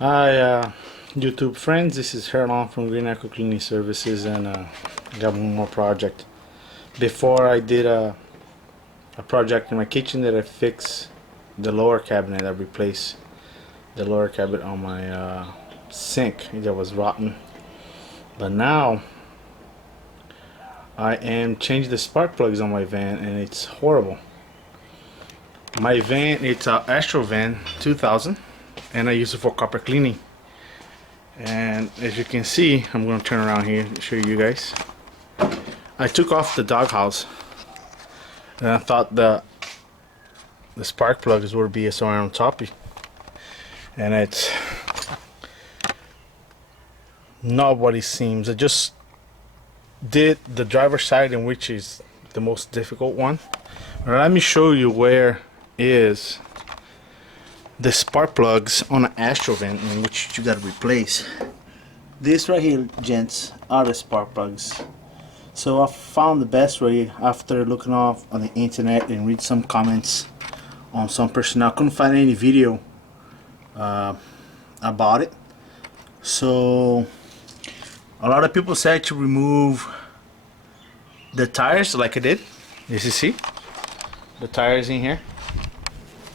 Hi, YouTube friends. This is Herlon from Green Echo Cleaning Services, and I got one more project. Before I did a project in my kitchen that I fixed the lower cabinet. I replaced the lower cabinet on my sink that was rotten. But now I am changing the spark plugs on my van, and it's horrible. My van, it's a Astro van 2000, and I use it for copper cleaning. And as you can see, I'm going to turn around here to show you guys. I took off the doghouse, and I thought the spark plugs would be somewhere on top, and it's not what it seems. I just did the driver's side, in which is the most difficult one. Let me show you where is the spark plugs on an Astro van, in which you got to replace. This right here, gents, are the spark plugs. So I found the best way after looking off on the internet and read some comments on some person. I couldn't find any video about it. So a lot of people said to remove the tires, like I did. As you see, the tires in here.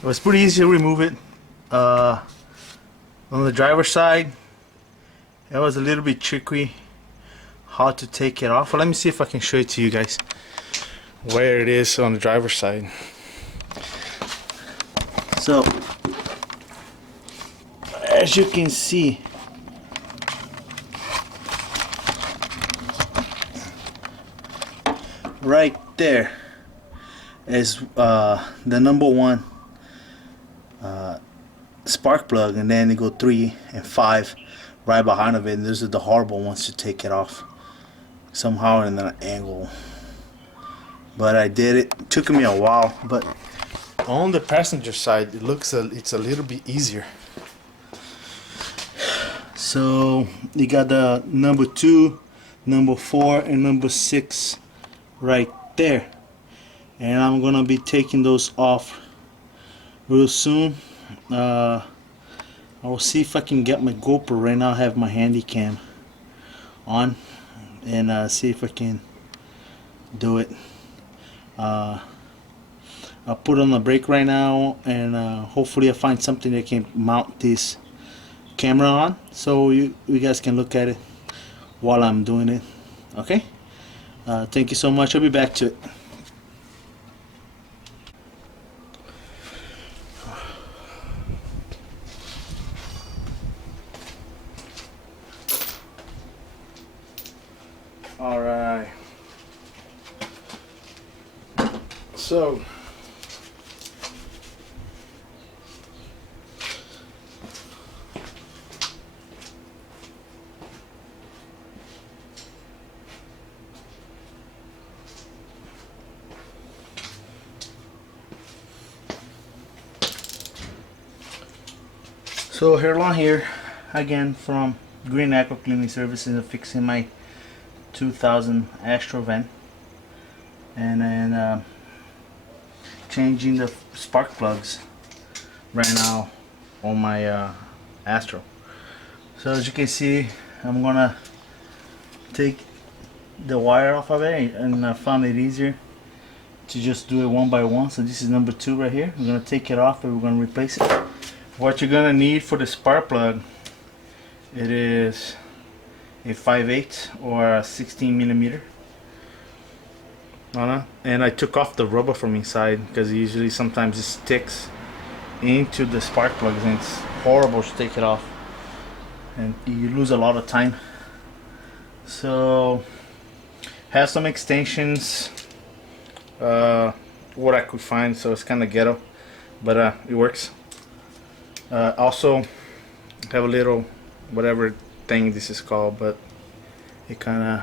It was pretty easy to remove it. On the driver's side, it was a little bit tricky how to take it off. Well, let me see if I can show it to you guys where it is on the driver's side. So as you can see, right there is the number one spark plug, and then you go 3 and 5 right behind of it, and those are the horrible ones to take it off somehow in an angle. But I did it. It took me a while, but on the passenger side it looks it's a little bit easier. So you got the number 2, number 4, and number 6 right there, and I'm gonna be taking those off real soon. I will see if I can get my GoPro. Right now I have my handy cam on, and see if I can do it. I'll put on the brake right now, and hopefully I find something that can mount this camera on, so you guys can look at it while I'm doing it. Okay, thank you so much. I'll be back to it. Alright, so Herlon here again from Green Echo Cleaning Services, fixing my 2000 Astro van, and then changing the spark plugs right now on my Astro. So as you can see, I'm gonna take the wire off of it, and I found it easier to just do it one by one. So this is number 2 right here. I'm gonna take it off and we're gonna replace it. What you're gonna need for the spark plug, it is a 5/8 or a 16 millimeter. And I took off the rubber from inside because usually sometimes it sticks into the spark plugs, and it's horrible to take it off, and you lose a lot of time. So have some extensions, what I could find, so it's kind of ghetto, but it works. Also have a little whatever thing this is called, but it kind of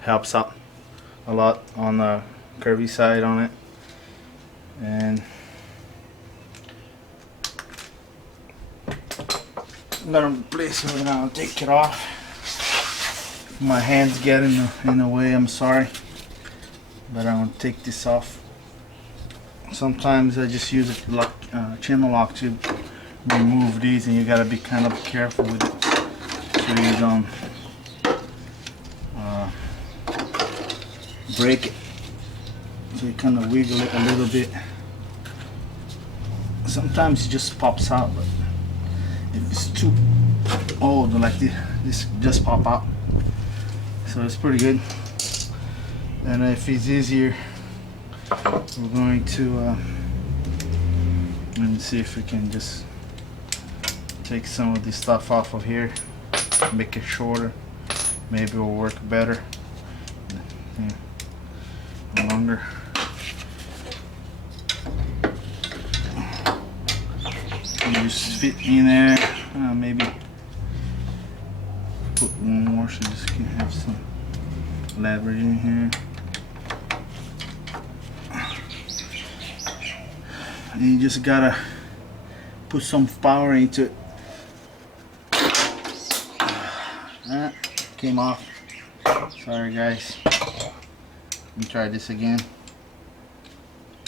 helps out a lot on the curvy side on it. And I'm gonna place it right now, take it off. My hands get in the way, I'm sorry, but I'm gonna take this off. Sometimes I just use a lock, channel lock to remove these, and you gotta be kind of careful with it so you don't break it. So you kind of wiggle it a little bit. Sometimes it just pops out, but if it's too old like this just pop out. So it's pretty good. And if it's easier, we're going to let me see if we can just take some of this stuff off of here, make it shorter. Maybe it will work better. Yeah. Longer. You just fit in there. Maybe put one more so just can have some leverage in here. And you just gotta put some power into it. That came off. Sorry guys. Let me try this again.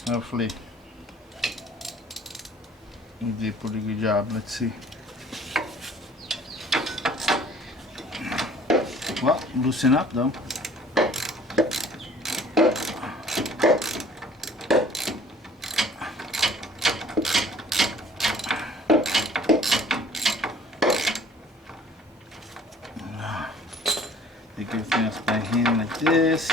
Hopefully we did a pretty good job. Let's see. Well, loosen up though. Take everything else by hand like this.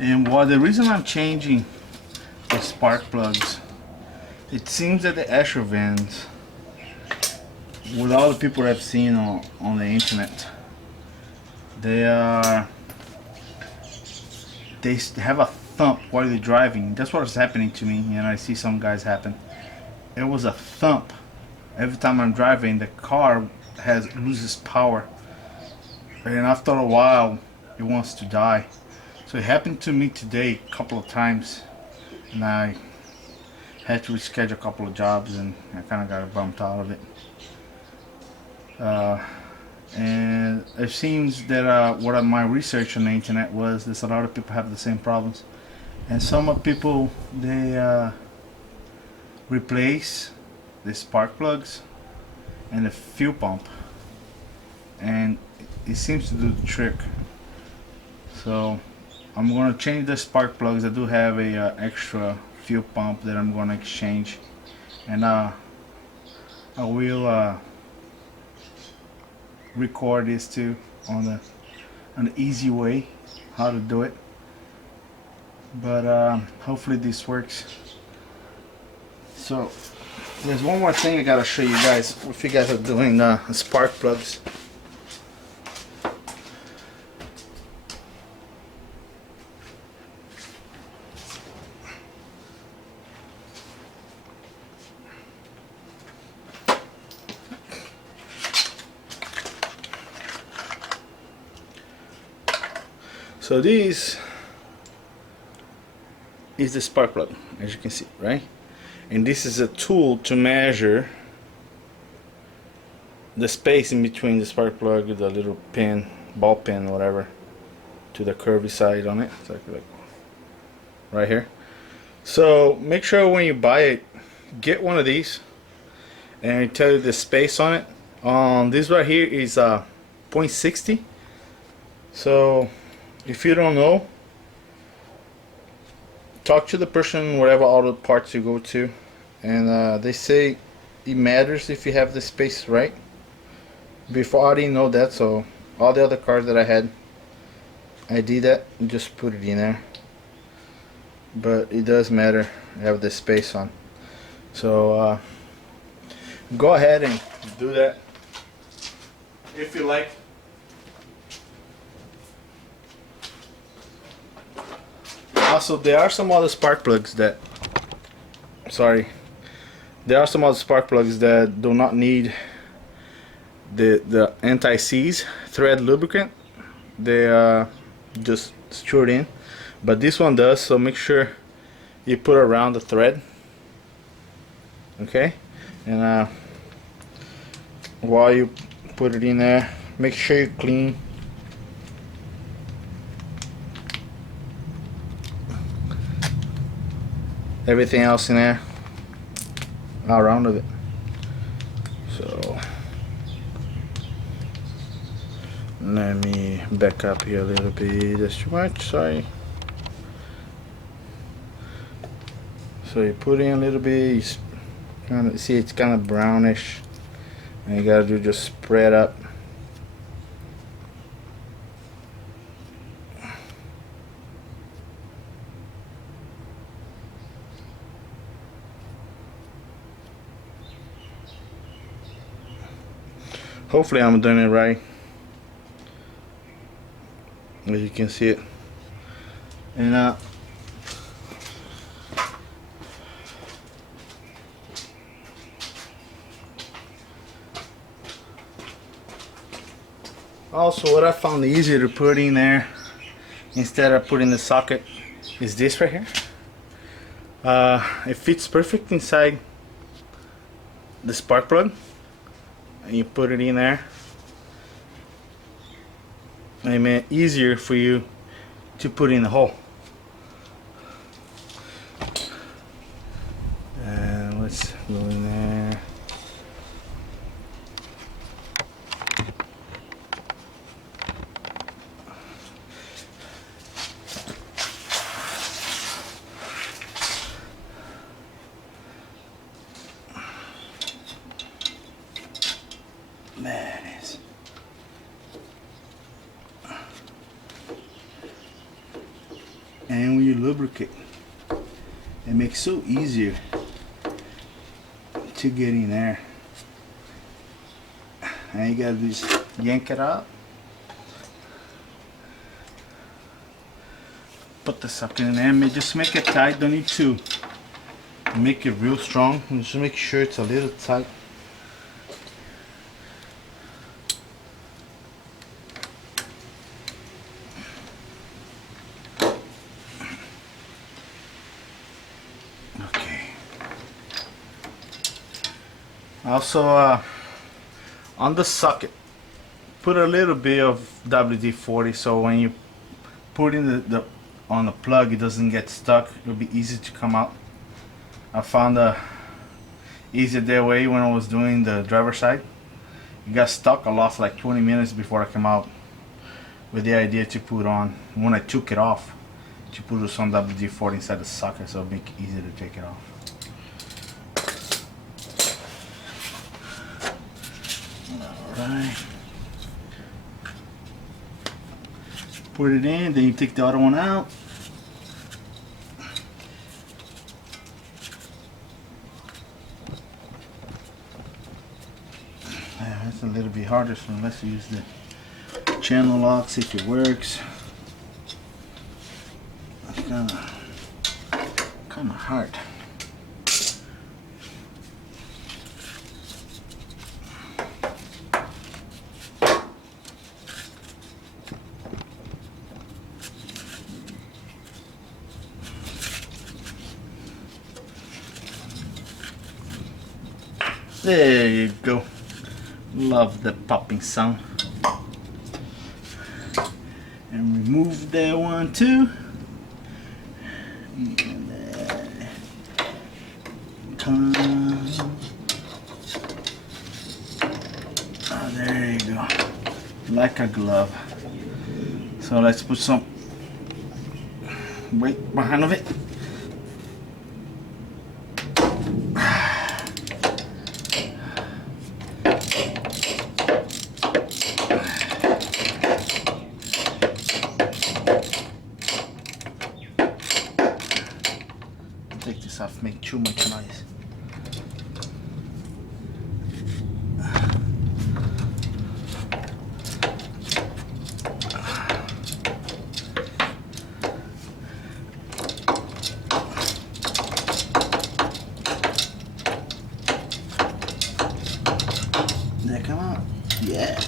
And the reason I'm changing the spark plugs, it seems that the Astro vans, with all the people I've seen on the internet, they have a thump while they're driving. That's what's happening to me, and I see some guys happen. It was a thump every time I'm driving. The car loses power, and after a while, it wants to die. So it happened to me today a couple of times, and I had to reschedule a couple of jobs, and I kind of got bumped out of it. And it seems that what my research on the internet was, there's a lot of people have the same problems, and some people they replace the spark plugs and the fuel pump, and it seems to do the trick. So I'm going to change the spark plugs. I do have a extra fuel pump that I'm going to exchange, and I will record this too on an easy way how to do it. But hopefully this works. So there's one more thing I gotta show you guys if you guys are doing spark plugs. So this is the spark plug, as you can see, right? And this is a tool to measure the space in between the spark plug, the little pin, ball pin, whatever, to the curvy side on it. It's like right here. So make sure when you buy it, get one of these, and it tell you the space on it. This right here is 0.60. So if you don't know, talk to the person wherever auto parts you go to, and they say it matters if you have the space right. Before I didn't know that, so all the other cars that I had, I did that and just put it in there. But it does matter to have the space on. So go ahead and do that if you like. Also, there are some other spark plugs that, there are some other spark plugs that do not need the anti-seize thread lubricant. They just screwed in, but this one does. So make sure you put around the thread, okay? And while you put it in there, make sure you clean everything else in there, all around of it. So let me back up here a little bit. That's too much, sorry. So you put in a little bit, you kind of see it's kind of brownish, and you gotta do just spread up. Hopefully I'm doing it right. As you can see it. And also what I found easier to put in there instead of putting the socket is this right here. It fits perfect inside the spark plug, and you put it in there. And it made it easier for you to put in the hole. And let's go in there. There it is. And when you lubricate, it makes it so easier to get in there. And you gotta just yank it out, put the socket in there, and just make it tight. Don't need to make it real strong, just make sure it's a little tight. Also, on the socket, put a little bit of WD-40, so when you put in the on the plug, it doesn't get stuck. It'll be easy to come out. I found easier that way when I was doing the driver's side. It got stuck. I lost like 20 minutes before I came out with the idea to put on. When I took it off, to put some WD-40 inside the socket, so it'll make it easier to take it off. Alright. Put it in, then you take the other one out. It's a little bit harder, so let's use the channel lock, see if it works. It's kind of hard. There you go. Love the popping sound. And remove that one too. And oh, there you go. Like a glove. So let's put some weight behind of it. Take this off, make too much noise. Did that come out? Yeah.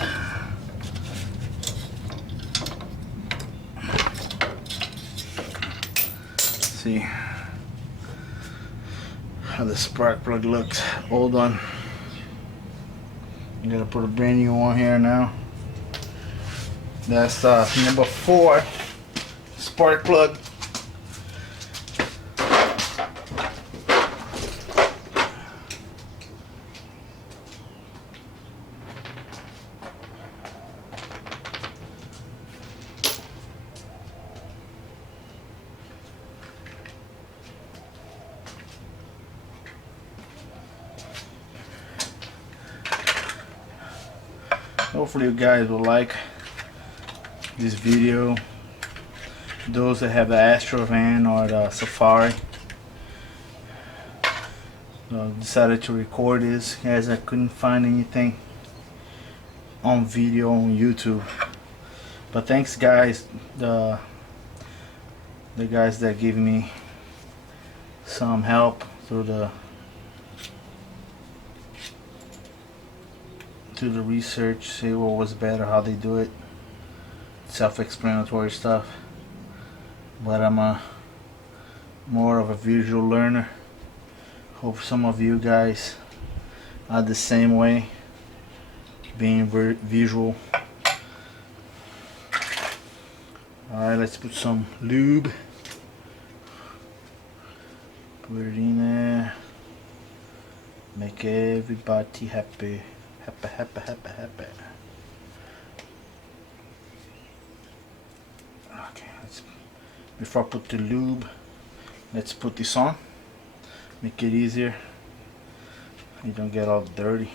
See how the spark plug looks. Old one. I'm gonna put a brand new one here now. That's number 4 spark plug. Hopefully you guys will like this video. Those that have the Astro van or the Safari. So I decided to record this as I couldn't find anything on video on YouTube. But thanks guys, the guys that gave me some help through the research, see what was better, how they do it, self-explanatory stuff. But I'm more of a visual learner. Hope some of you guys are the same way, being very visual. Alright, let's put some lube. Put it in there. Make everybody happy. Happy, happy, happy, happy. Okay, before I put the lube, let's put this on. Make it easier. You don't get all dirty.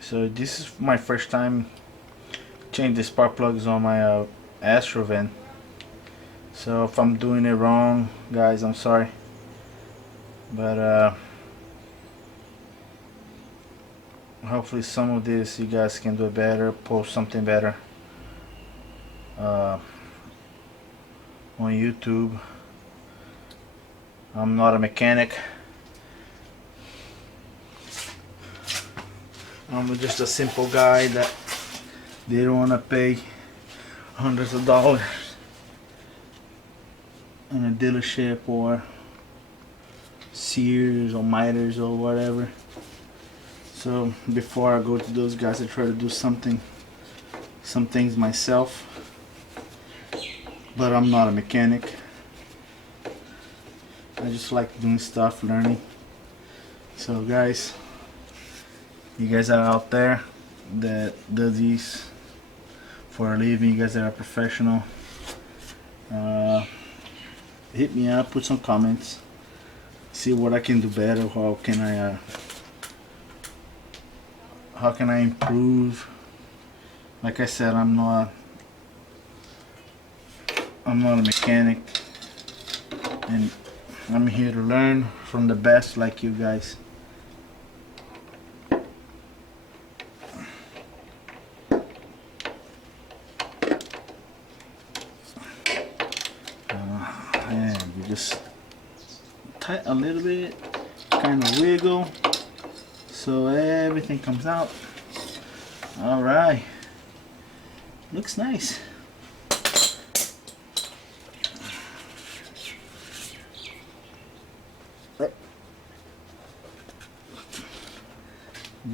So this is my first time changing the spark plugs on my Astro van. So if I'm doing it wrong, guys, I'm sorry. But hopefully some of this you guys can do it better, post something better on YouTube. I'm not a mechanic. I'm just a simple guy that didn't want to pay hundreds of dollars in a dealership or Sears or Miters or whatever. So before I go to those guys, I try to do some things myself. But I'm not a mechanic. I just like doing stuff, learning. So guys, you guys are out there that do these for a living, you guys that are professional, hit me up, put some comments, see what I can do better, how can I improve. Like I said, I'm not a mechanic, and I'm here to learn from the best like you guys. And you just tight a little bit, kind of wiggle so everything comes out. All right, looks nice.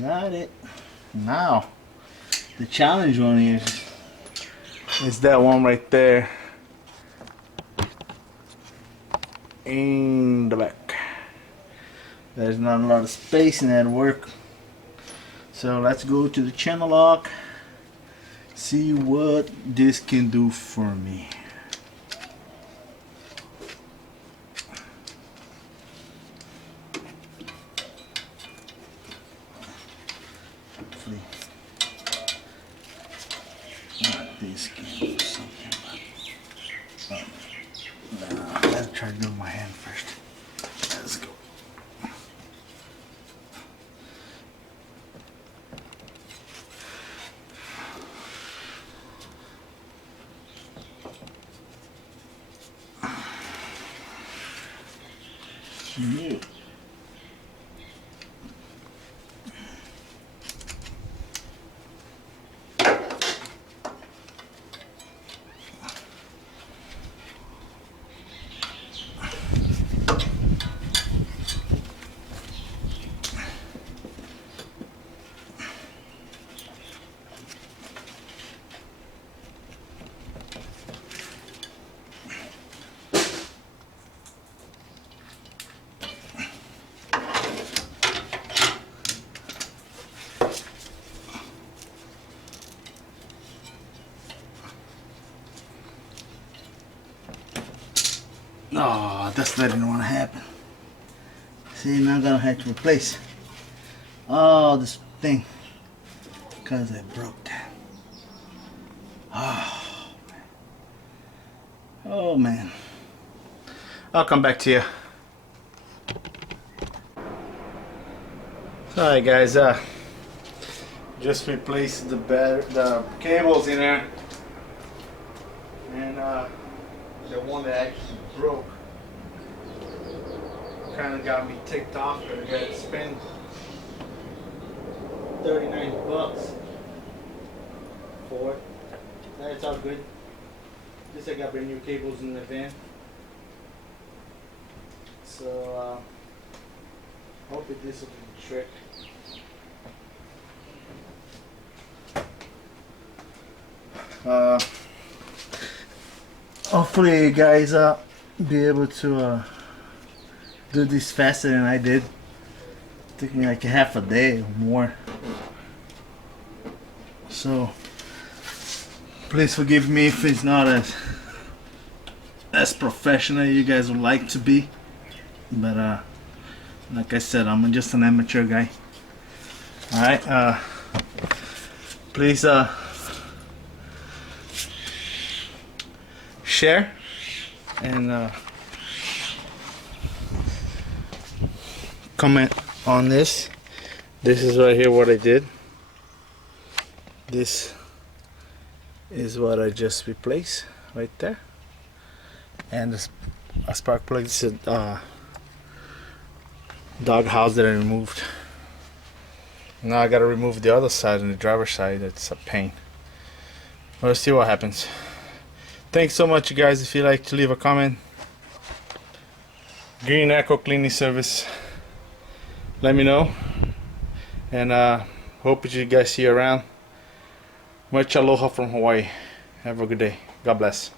Got it. Now the challenge one is that one right there in the back. There's not a lot of space in that work. So let's go to the channel lock, see what this can do for me. Hopefully this can do something. Nah, let's try to do my hand first. Let's go. Yeah. Oh, that's not didn't want to happen. See, now I'm gonna have to replace all this thing because I broke that. Oh man. I'll come back to you. Alright guys, just replaced the cables in there, and the one that actually broke kind of got me ticked off because I got to spend 39 bucks for it. That's all good. Just I got brand new cables in the van, so hopefully this will do the trick. Hopefully you guys be able to do this faster than I did. Taking like half a day or more. So please forgive me if it's not as professional you guys would like to be, but like I said, I'm just an amateur guy. Alright, please share and comment on this. This is right here what I did. This is what I just replaced right there, and a spark plug. This is a dog house that I removed. Now I gotta remove the other side and the driver's side. It's a pain. Let's see what happens. Thanks so much, you guys. If you like to leave a comment, Green Echo Cleaning Service, let me know, and hope you guys see you around. Much aloha from Hawaii. Have a good day. God bless.